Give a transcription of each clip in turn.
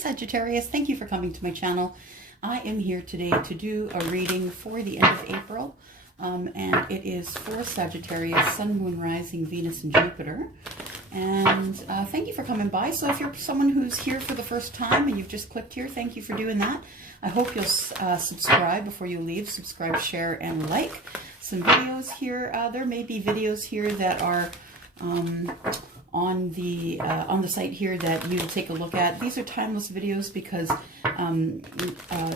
Sagittarius, thank you for coming to my channel. I am here today to do a reading for the end of April, and it is for Sagittarius, Sun, Moon, Rising, Venus, and Jupiter. And thank you for coming by. So if you're someone who's here for the first time and you've just clicked here, thank you for doing that. I hope you'll subscribe before you leave. Subscribe, share, and like some videos here. There may be videos here that are on the site here that you'll take a look at. These are timeless videos because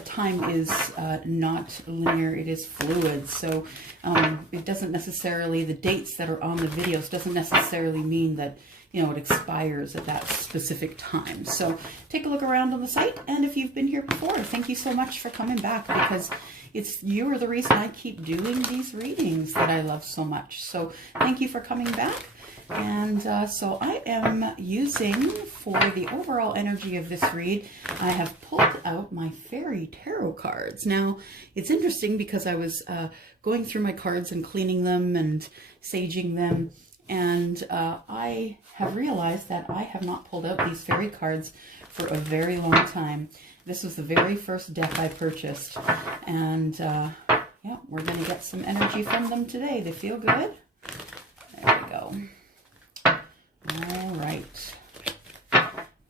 time is not linear, it is fluid. So it doesn't necessarily, the dates that are on the videos doesn't necessarily mean that, you know, it expires at that specific time. So take a look around on the site, and if you've been here before, thank you so much for coming back, because you are the reason I keep doing these readings that I love so much. So thank you for coming back. And so I am using, for the overall energy of this read, I have pulled out my fairy tarot cards. Now, it's interesting because I was going through my cards and cleaning them and saging them, and I have realized that I have not pulled out these fairy cards for a very long time. This was the very first deck I purchased, and yeah, we're going to get some energy from them today. They feel good. There we go. All right,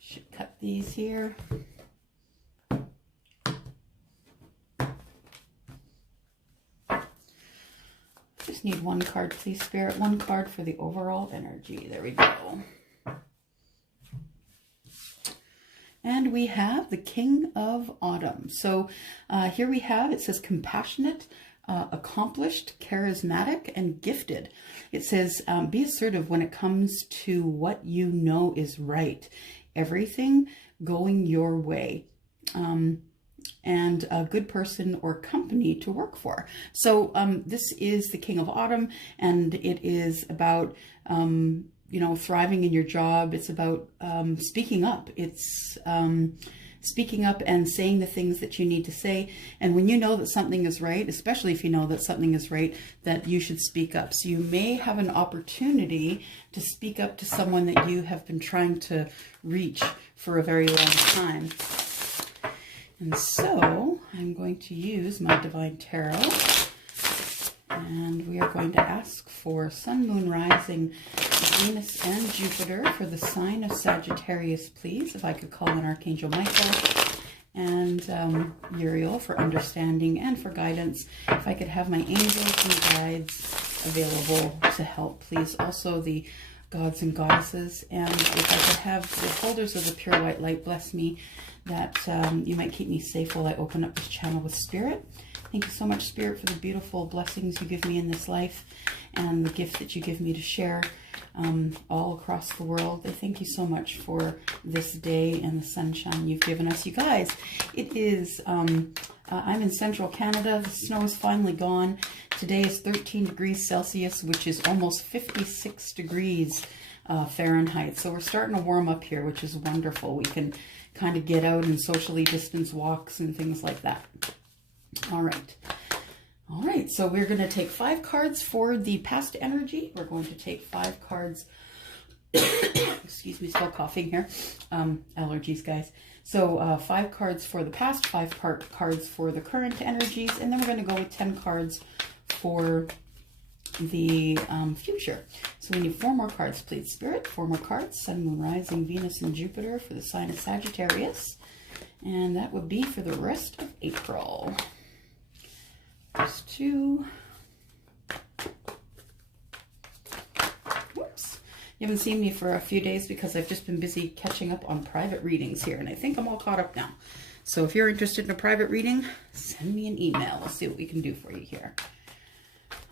should cut these here. Just need one card, please, Spirit. One card for the overall energy. There we go. And we have the King of Autumn. So here we have, it says compassionate, accomplished, charismatic, and gifted. It says, be assertive when it comes to what you know is right. Everything going your way. And a good person or company to work for. So this is the King of Autumn, and it is about, you know, thriving in your job. It's about speaking up. It's speaking up and saying the things that you need to say. And when you know that something is right, especially if you know that something is right, that you should speak up. So you may have an opportunity to speak up to someone that you have been trying to reach for a very long time. And so I'm going to use my Divine Tarot, and we are going to ask for Sun, Moon, Rising, Venus, and Jupiter for the sign of Sagittarius, please. If I could call on Archangel Michael and Uriel for understanding and for guidance. If I could have my angels and guides available to help, please. Also the gods and goddesses. And if I could have the holders of the pure white light bless me, that you might keep me safe while I open up this channel with Spirit. Thank you so much, Spirit, for the beautiful blessings you give me in this life and the gift that you give me to share all across the world. I thank you so much for this day and the sunshine you've given us. You guys, it is, I'm in central Canada. The snow is finally gone. Today is 13 degrees Celsius, which is almost 56 degrees Fahrenheit. So we're starting to warm up here, which is wonderful. We can kind of get out and socially distance walks and things like that. All right. All right, so we're going to take 5 cards for the past energy. We're going to take 5 cards. Excuse me, still coughing here. Allergies, guys. So 5 cards for the past, 5 cards for the current energies, and then we're going to go with 10 cards for the future. So we need 4 more cards, please, Spirit. 4 more cards. Sun, Moon, Rising, Venus, and Jupiter for the sign of Sagittarius. And that would be for the rest of April. There's 2. Whoops. You haven't seen me for a few days because I've just been busy catching up on private readings here, and I think I'm all caught up now. So if you're interested in a private reading, send me an email. We'll see what we can do for you here.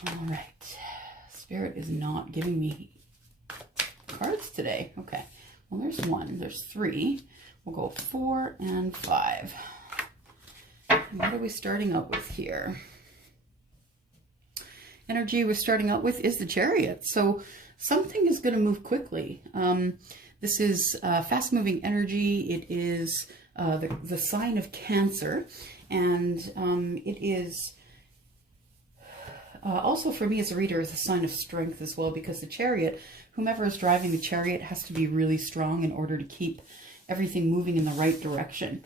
All right. Spirit is not giving me cards today. Okay. Well, there's 1. There's 3. We'll go 4 and 5. And what are we starting out with here? Energy we're starting out with is the Chariot. So something is going to move quickly. This is fast-moving energy. It is the sign of Cancer. And it is also, for me as a reader, is a sign of strength as well, because the Chariot, whomever is driving the Chariot has to be really strong in order to keep everything moving in the right direction.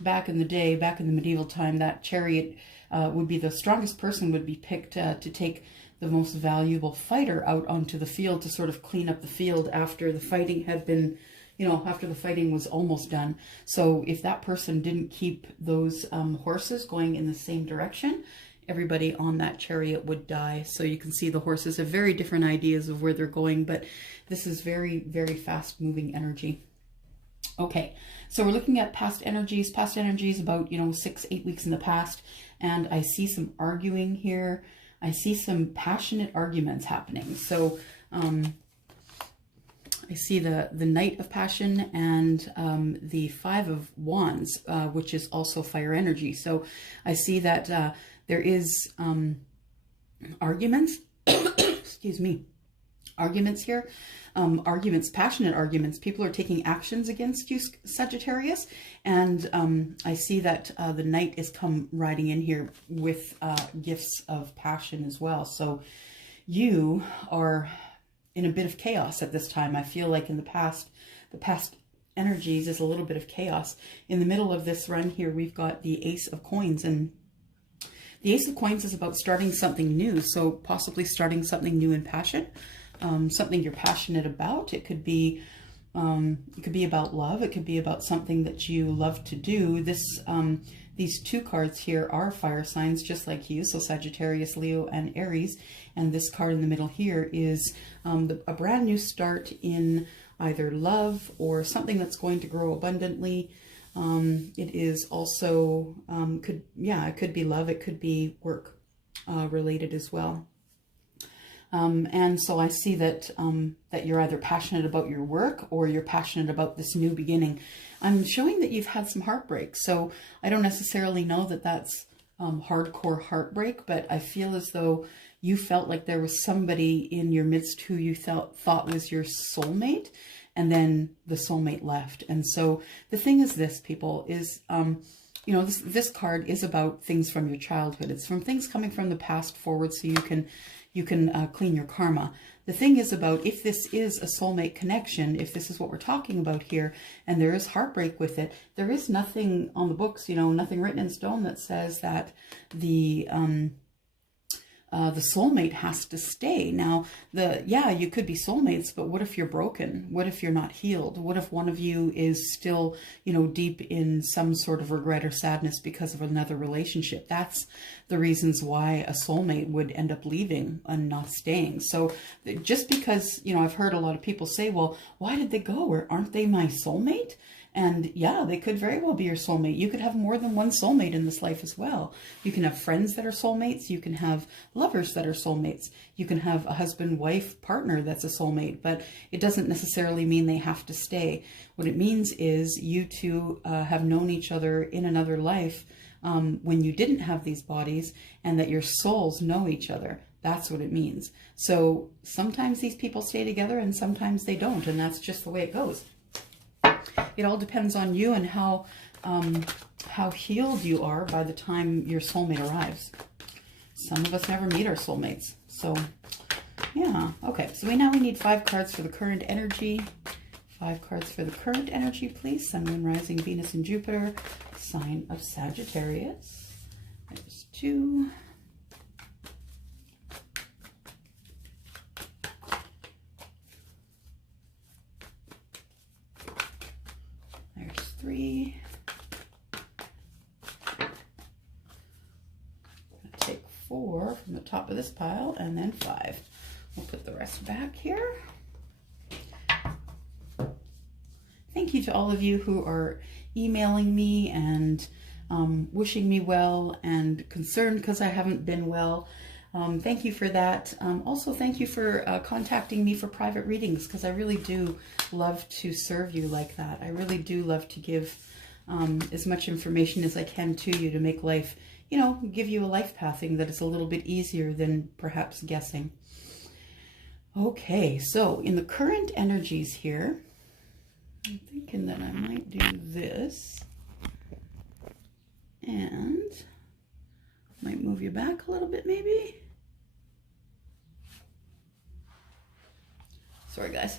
Back in the day, back in the medieval time, that chariot would be the strongest person would be picked to take the most valuable fighter out onto the field to sort of clean up the field after the fighting had been, after the fighting was almost done. So if that person didn't keep those horses going in the same direction, everybody on that chariot would die. So you can see the horses have very different ideas of where they're going, but this is very, very fast moving energy. Okay, so we're looking at past energies. Past energies about, 6-8 weeks in the past, and I see some arguing here. I see some passionate arguments happening. So I see the Knight of Passion and the Five of Wands, which is also fire energy. So I see that there is arguments, excuse me, arguments here. Arguments, passionate arguments. People are taking actions against you, Sagittarius. And I see that the Knight is come riding in here with gifts of passion as well. So you are in a bit of chaos at this time. I feel like in the past energies is a little bit of chaos. In the middle of this run here, we've got the Ace of Coins, and the Ace of Coins is about starting something new. So possibly starting something new in passion. Something you're passionate about. It could be about love. It could be about something that you love to do. These two cards here are fire signs, just like you. So Sagittarius, Leo, and Aries. And this card in the middle here is a brand new start in either love or something that's going to grow abundantly. It is also it could be love. It could be work related as well. And so I see that that you're either passionate about your work or you're passionate about this new beginning. I'm showing that you've had some heartbreak. So I don't necessarily know that that's hardcore heartbreak, but I feel as though you felt like there was somebody in your midst who you thought was your soulmate, and then the soulmate left. And so the thing is this, people, is this card is about things from your childhood. It's from things coming from the past forward, so you can clean your karma. The thing is about, if this is a soulmate connection, if this is what we're talking about here, and there is heartbreak with it, there is nothing on the books, nothing written in stone that says that the soulmate has to stay. Now, you could be soulmates, but what if you're broken? What if you're not healed? What if one of you is still, deep in some sort of regret or sadness because of another relationship? That's the reasons why a soulmate would end up leaving and not staying. So just because, I've heard a lot of people say, well, why did they go? Or aren't they my soulmate? And yeah, they could very well be your soulmate. You could have more than one soulmate in this life as well. You can have friends that are soulmates. You can have lovers that are soulmates. You can have a husband, wife, partner that's a soulmate, but it doesn't necessarily mean they have to stay. What it means is you two have known each other in another life when you didn't have these bodies, and that your souls know each other. That's what it means. So sometimes these people stay together and sometimes they don't, and that's just the way it goes. It all depends on you and how healed you are by the time your soulmate arrives. Some of us never meet our soulmates. So, yeah. Okay, so we need 5 cards for the current energy. 5 cards for the current energy, please. Sun, Moon, Rising, Venus, and Jupiter. Sign of Sagittarius. There's 2. There's 3. Take 4 from the top of this pile, and then 5. We'll put the rest back here. Thank you to all of you who are emailing me and wishing me well and concerned because I haven't been well. Thank you for that. Also, thank you for contacting me for private readings, because I really do love to serve you like that. I really do love to give as much information as I can to you to make life, give you a life pathing that is a little bit easier than perhaps guessing. Okay, so in the current energies here, I'm thinking that I might do this and might move you back a little bit maybe. Sorry guys.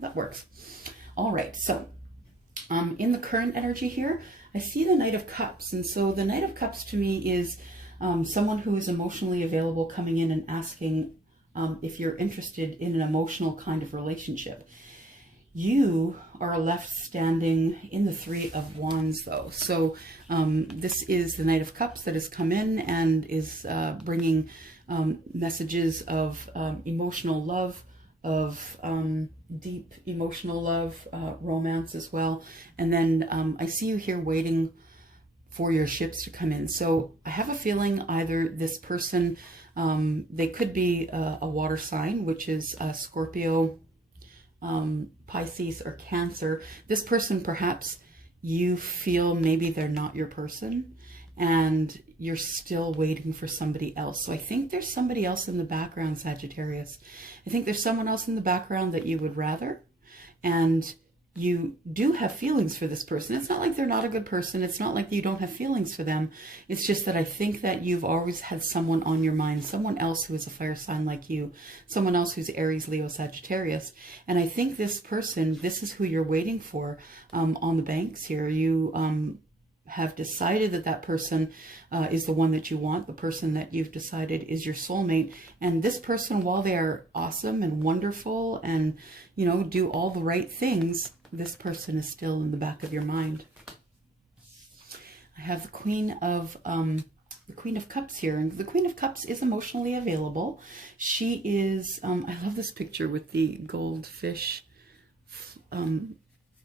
that works. All right, so in the current energy here, I see the Knight of Cups. And so the Knight of Cups to me is someone who is emotionally available coming in and asking if you're interested in an emotional kind of relationship. You are left standing in the Three of Wands though. So this is the Knight of Cups that has come in and is bringing messages of emotional love, of deep emotional love, romance as well. And then I see you here waiting for your ships to come in. So I have a feeling either this person, they could be a water sign, which is Scorpio, Pisces, or Cancer. This person, perhaps you feel maybe they're not your person and you're still waiting for somebody else. So I think there's somebody else in the background, Sagittarius. I think there's someone else in the background that you would rather, and you do have feelings for this person. It's not like they're not a good person. It's not like you don't have feelings for them. It's just that I think that you've always had someone on your mind, someone else who is a fire sign like you, someone else who's Aries, Leo, Sagittarius. And I think this person, this is who you're waiting for on the banks here. You have decided that that person is the one that you want, the person that you've decided is your soulmate. And this person, while they are awesome and wonderful and, you know, do all the right things, this person is still in the back of your mind. I have the Queen of Cups here, and the Queen of Cups is emotionally available. She is, I love this picture with the goldfish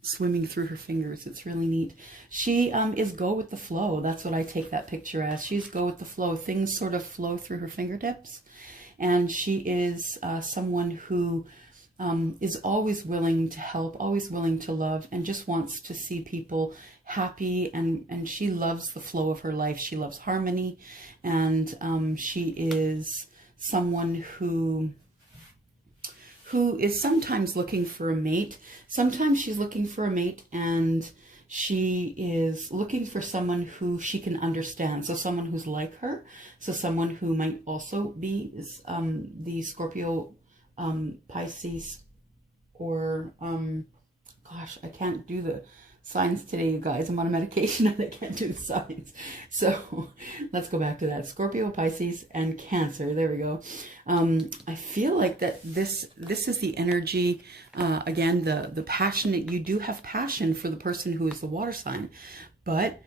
swimming through her fingers. It's really neat. She is go with the flow. That's what I take that picture as. She's go with the flow. Things sort of flow through her fingertips. And she is someone who is always willing to help, always willing to love, and just wants to see people happy. And she loves the flow of her life. She loves harmony. And she is someone who is sometimes looking for a mate. Sometimes she's looking for a mate and she is looking for someone who she can understand. So someone who's like her. So someone who might also be the Scorpio, Pisces, or, gosh, I can't do the signs today, you guys. I'm on a medication and I can't do the signs. So let's go back to that. Scorpio, Pisces, and Cancer. There we go. I feel like that this is the energy, again, the passionate. You do have passion for the person who is the water sign, but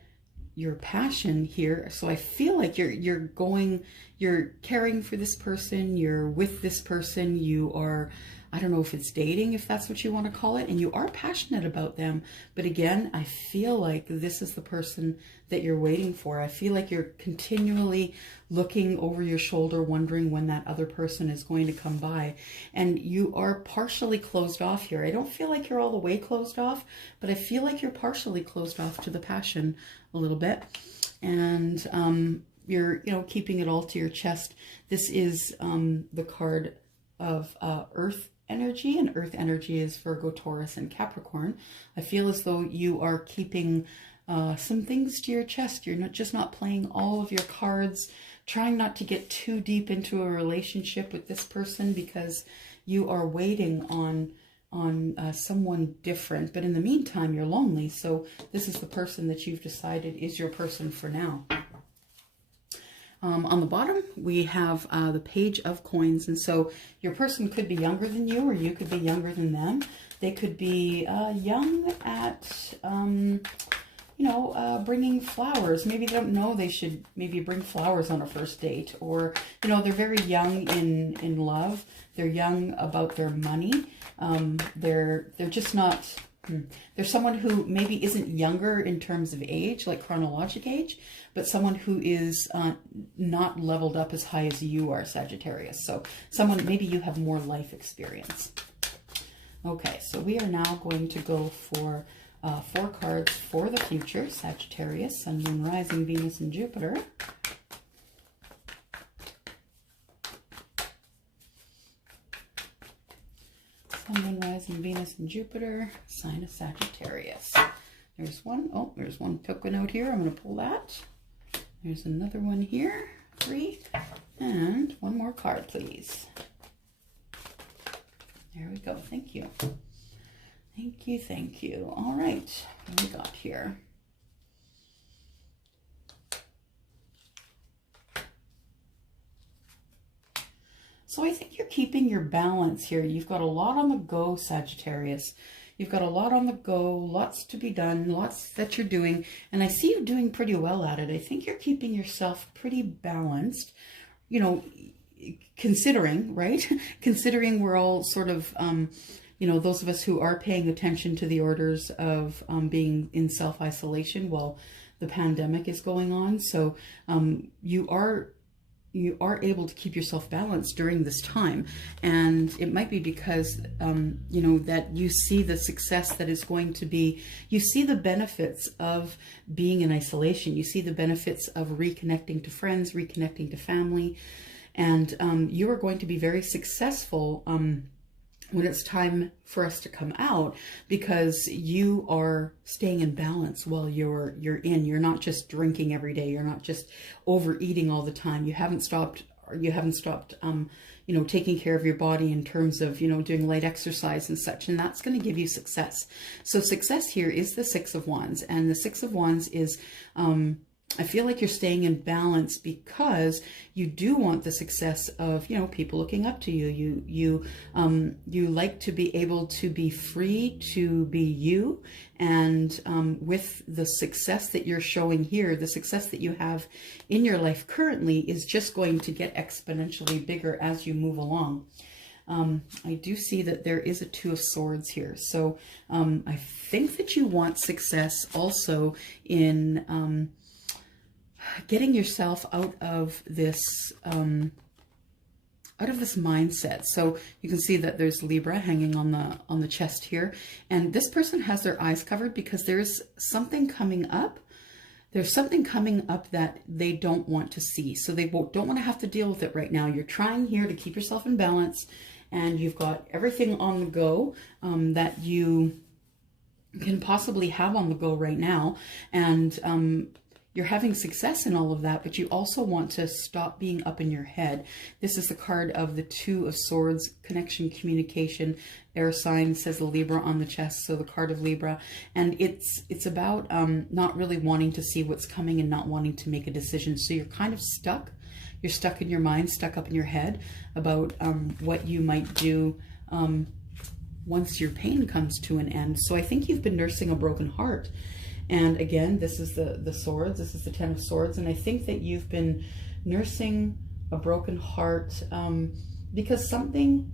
your passion here. So I feel like you're caring for this person. You're with this person. You are, I don't know if it's dating, if that's what you want to call it, and you are passionate about them. But again, I feel like this is the person that you're waiting for. I feel like you're continually looking over your shoulder, wondering when that other person is going to come by. And you are partially closed off here. I don't feel like you're all the way closed off, but I feel like you're partially closed off to the passion a little bit. And you're, you know, keeping it all to your chest. This is the card of Earth energy, and Earth energy is Virgo, Taurus, and Capricorn. I feel as though you are keeping some things to your chest. You're not playing all of your cards, trying not to get too deep into a relationship with this person because you are waiting on someone different. But in the meantime, you're lonely. So this is the person that you've decided is your person for now. On the bottom, we have the Page of Coins. And so your person could be younger than you, or you could be younger than them. They could be young at, you know, bringing flowers. Maybe they don't know they should maybe bring flowers on a first date. Or, you know, they're very young in love. They're young about their money. They're just not... There's someone who maybe isn't younger in terms of age, like chronologic age, but someone who is not leveled up as high as you are, Sagittarius. So someone, maybe you have more life experience. Okay, so we are now going to go for 4 cards for the future. Sagittarius, Sun, Moon, Rising, Venus, and Jupiter. Sun, Moon, Rising, Venus, and Jupiter, sign of Sagittarius. There's one. Oh, there's one token out here. I'm going to pull that. There's another one here. 3. And one more card, please. There we go. Thank you. Thank you, thank you. All right, what do we got here? So I think you're keeping your balance here. You've got a lot on the go, Sagittarius. You've got a lot on the go, lots to be done, lots that you're doing. And I see you doing pretty well at it. I think you're keeping yourself pretty balanced, you know, considering, right? Considering we're all sort of, you know, those of us who are paying attention to the orders of being in self-isolation while the pandemic is going on. So you are able to keep yourself balanced during this time. And it might be because, you know, that you see the success that is going to be, you see the benefits of being in isolation. You see the benefits of reconnecting to friends, reconnecting to family. And you are going to be very successful when it's time for us to come out, because you are staying in balance while you're you're not just drinking every day, you're not just overeating all the time, you haven't stopped you know, taking care of your body in terms of, you know, doing light exercise and such, and that's going to give you success. So success here is the Six of Wands, and the Six of Wands is I feel like you're staying in balance because you do want the success of, you know, people looking up to you. You like to be able to be free to be you. And with the success that you're showing here, the success that you have in your life currently is just going to get exponentially bigger as you move along. I do see that there is a Two of Swords here. So I think that you want success also in getting yourself out of this mindset. So you can see that there's Libra hanging on the chest here, and this person has their eyes covered because there's something coming up. There's something coming up that they don't want to see, so they don't want to have to deal with it right now. You're trying here to keep yourself in balance, and you've got everything on the go that you can possibly have on the go right now, and you're having success in all of that, but you also want to stop being up in your head. This is the card of the Two of Swords, connection, communication, air sign, says the Libra on the chest, so the card of Libra. And it's about not really wanting to see what's coming and not wanting to make a decision. So you're kind of stuck. You're stuck in your mind, stuck up in your head about what you might do once your pain comes to an end. So I think you've been nursing a broken heart. And again, this is the swords, this is the Ten of Swords, and I think that you've been nursing a broken heart because something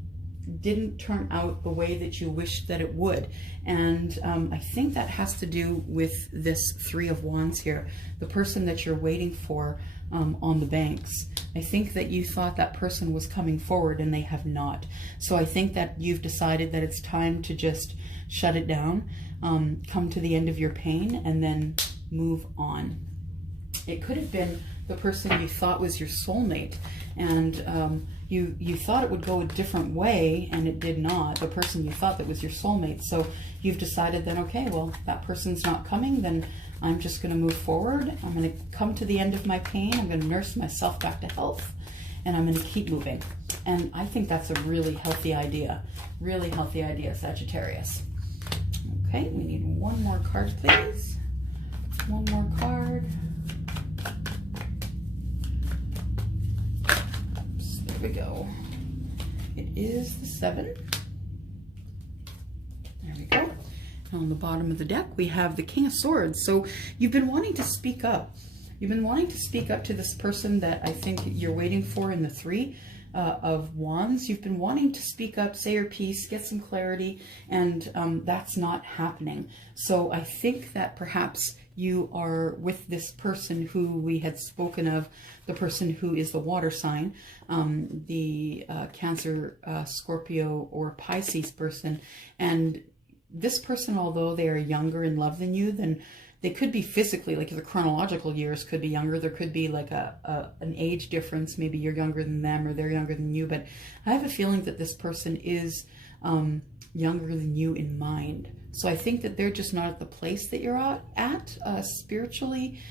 didn't turn out the way that you wished that it would. And I think that has to do with this Three of Wands here, the person that you're waiting for on the banks. I think that you thought that person was coming forward and they have not. So I think that you've decided that it's time to just shut it down, come to the end of your pain, and then move on. It could have been the person you thought was your soulmate, and you thought it would go a different way, and it did not. The person you thought that was your soulmate. So you've decided then, okay, well, that person's not coming, then I'm just going to move forward. I'm going to come to the end of my pain. I'm going to nurse myself back to health, and I'm going to keep moving. And I think that's a really healthy idea. Really healthy idea, Sagittarius. Okay, we need one more card, please. One more card. Oops, there we go. It is the 7. There we go. And on the bottom of the deck, we have the King of Swords. So you've been wanting to speak up. You've been wanting to speak up to this person that I think you're waiting for in the Three of Wands. You've been wanting to speak up, say your piece, get some clarity, and that's not happening. So I think that perhaps you are with this person who we had spoken of, the person who is the water sign, the Cancer, Scorpio, or Pisces person. And this person, although they are younger in love than you, then they could be physically, like the chronological years could be younger. There could be like an age difference. Maybe you're younger than them or they're younger than you. But I have a feeling that this person is younger than you in mind. So I think that they're just not at the place that you're at spiritually,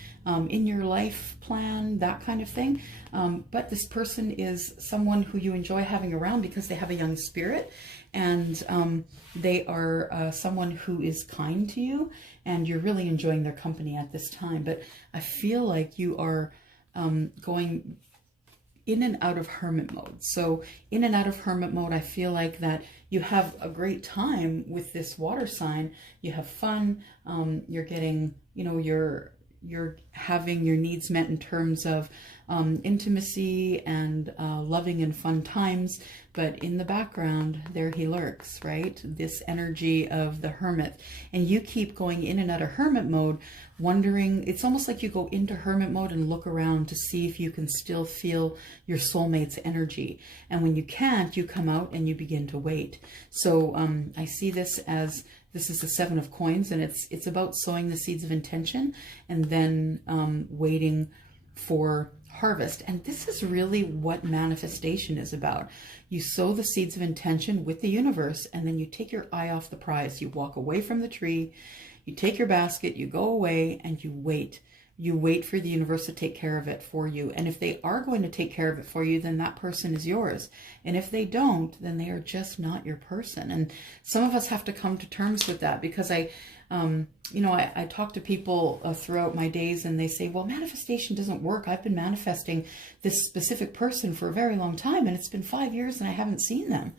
in your life plan, that kind of thing. But this person is someone who you enjoy having around because they have a young spirit, and they are someone who is kind to you, and you're really enjoying their company at this time. But I feel like you are going in and out of hermit mode. So in and out of hermit mode, I feel like that you have a great time with this water sign. You have fun. You're getting, you know, you're having your needs met in terms of intimacy and loving and fun times. But in the background, there he lurks, right? This energy of the hermit. And you keep going in and out of hermit mode, wondering, it's almost like you go into hermit mode and look around to see if you can still feel your soulmate's energy. And when you can't, you come out and you begin to wait. So I see this as, this is the 7 of coins, and it's about sowing the seeds of intention and then waiting for harvest. And this is really what manifestation is about. You sow the seeds of intention with the universe, and then you take your eye off the prize. You walk away from the tree, you take your basket, you go away, and you wait. You wait for the universe to take care of it for you. And if they are going to take care of it for you, then that person is yours. And if they don't, then they are just not your person. And some of us have to come to terms with that, because I talk to people throughout my days, and they say, well, manifestation doesn't work. I've been manifesting this specific person for a very long time, and it's been 5 years and I haven't seen them.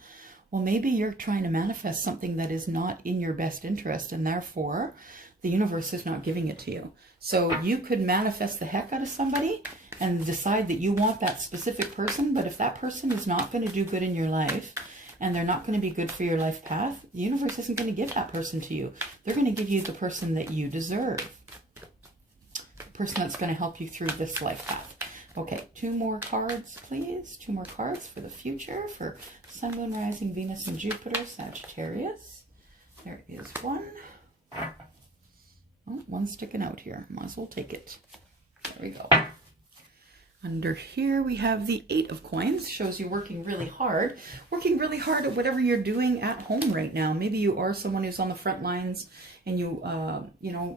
Well, maybe you're trying to manifest something that is not in your best interest, and therefore the universe is not giving it to you. So you could manifest the heck out of somebody and decide that you want that specific person, but if that person is not going to do good in your life, and they're not going to be good for your life path, the universe isn't going to give that person to you. They're going to give you the person that you deserve. The person that's going to help you through this life path. Okay, 2 more cards, please. 2 more cards for the future for Sun, Moon, Rising, Venus, and Jupiter, Sagittarius. There is one. Oh, one's sticking out here. Might as well take it. There we go. Under here we have the 8 of coins. Shows you working really hard at whatever you're doing at home right now. Maybe you are someone who's on the front lines, and you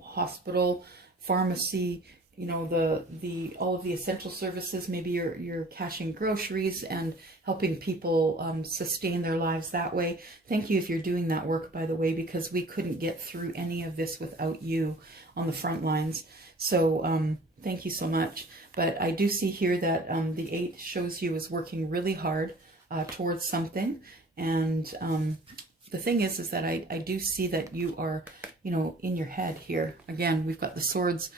hospital, pharmacy, all of the essential services. Maybe you're cashing groceries and helping people sustain their lives that way. Thank you if you're doing that work, by the way, because we couldn't get through any of this without you on the front lines. So thank you so much. But I do see here that the 8 shows you as working really hard towards something. And the thing is that I do see that you are, in your head here. Again, we've got the swords,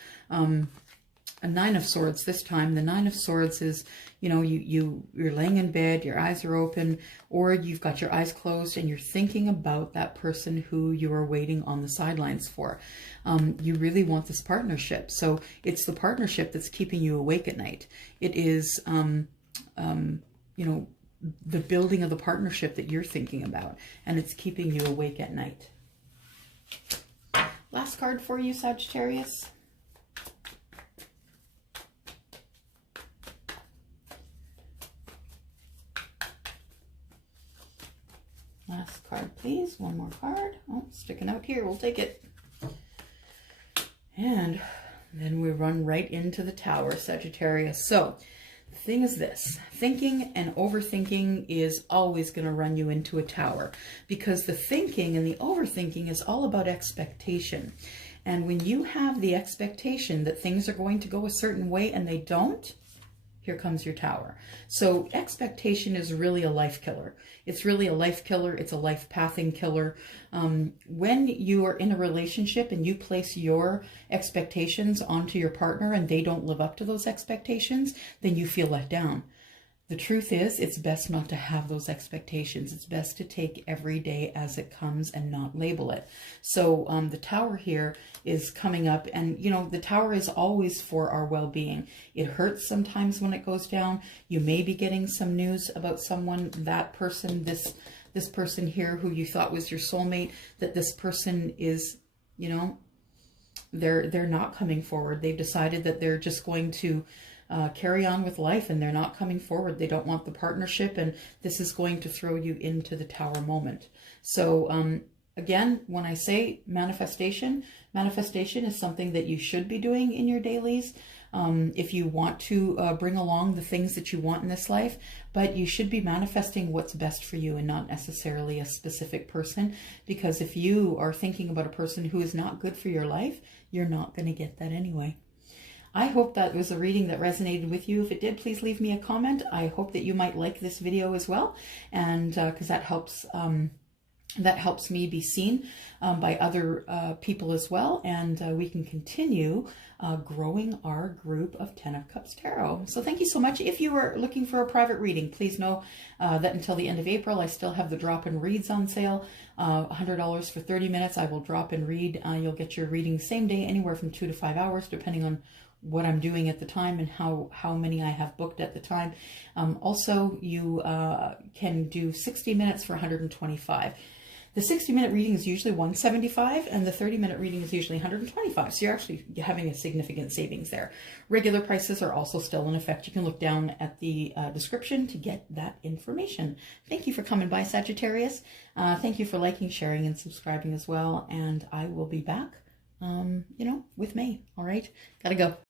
a 9 of swords this time. The 9 of swords is, you're laying in bed, your eyes are open, or you've got your eyes closed and you're thinking about that person who you are waiting on the sidelines for. You really want this partnership. So it's the partnership that's keeping you awake at night. It is, the building of the partnership that you're thinking about, and it's keeping you awake at night. Last card for you, Sagittarius. Last card, please. One more card. Oh, sticking out here. We'll take it. And then we run right into the Tower, Sagittarius. So the thing is this. Thinking and overthinking is always going to run you into a tower, because the thinking and the overthinking is all about expectation. And when you have the expectation that things are going to go a certain way and they don't, here comes your tower. So expectation is really a life killer. It's really a life killer. It's a life pathing killer. When you are in a relationship and you place your expectations onto your partner and they don't live up to those expectations, then you feel let down. The truth is, it's best not to have those expectations. It's best to take every day as it comes and not label it. So the Tower here is coming up, and the Tower is always for our well-being. It hurts sometimes when it goes down. You may be getting some news about someone, that person, this person here who you thought was your soulmate, that this person is, they're not coming forward. They've decided that they're just going to carry on with life, and they're not coming forward. They don't want the partnership, and this is going to throw you into the Tower moment. So again, when I say manifestation, manifestation is something that you should be doing in your dailies. If you want to bring along the things that you want in this life, but you should be manifesting what's best for you and not necessarily a specific person, because if you are thinking about a person who is not good for your life, you're not going to get that anyway. I hope that was a reading that resonated with you. If it did, please leave me a comment. I hope that you might like this video as well, and because that helps me be seen by other people as well, and we can continue growing our group of 10 of Cups Tarot. So thank you so much. If you are looking for a private reading, please know that until the end of April, I still have the drop-in reads on sale. $100 for 30 minutes. I will drop and read. You'll get your reading same day, anywhere from 2 to 5 hours, depending on what I'm doing at the time and how many I have booked at the time. Also, you can do 60 minutes for 125. The 60-minute reading is usually $175, and the 30-minute reading is usually $125. So you're actually having a significant savings there. Regular prices are also still in effect. You can look down at the description to get that information. Thank you for coming by, Sagittarius. Thank you for liking, sharing, and subscribing as well. And I will be back, with May. All right, gotta go.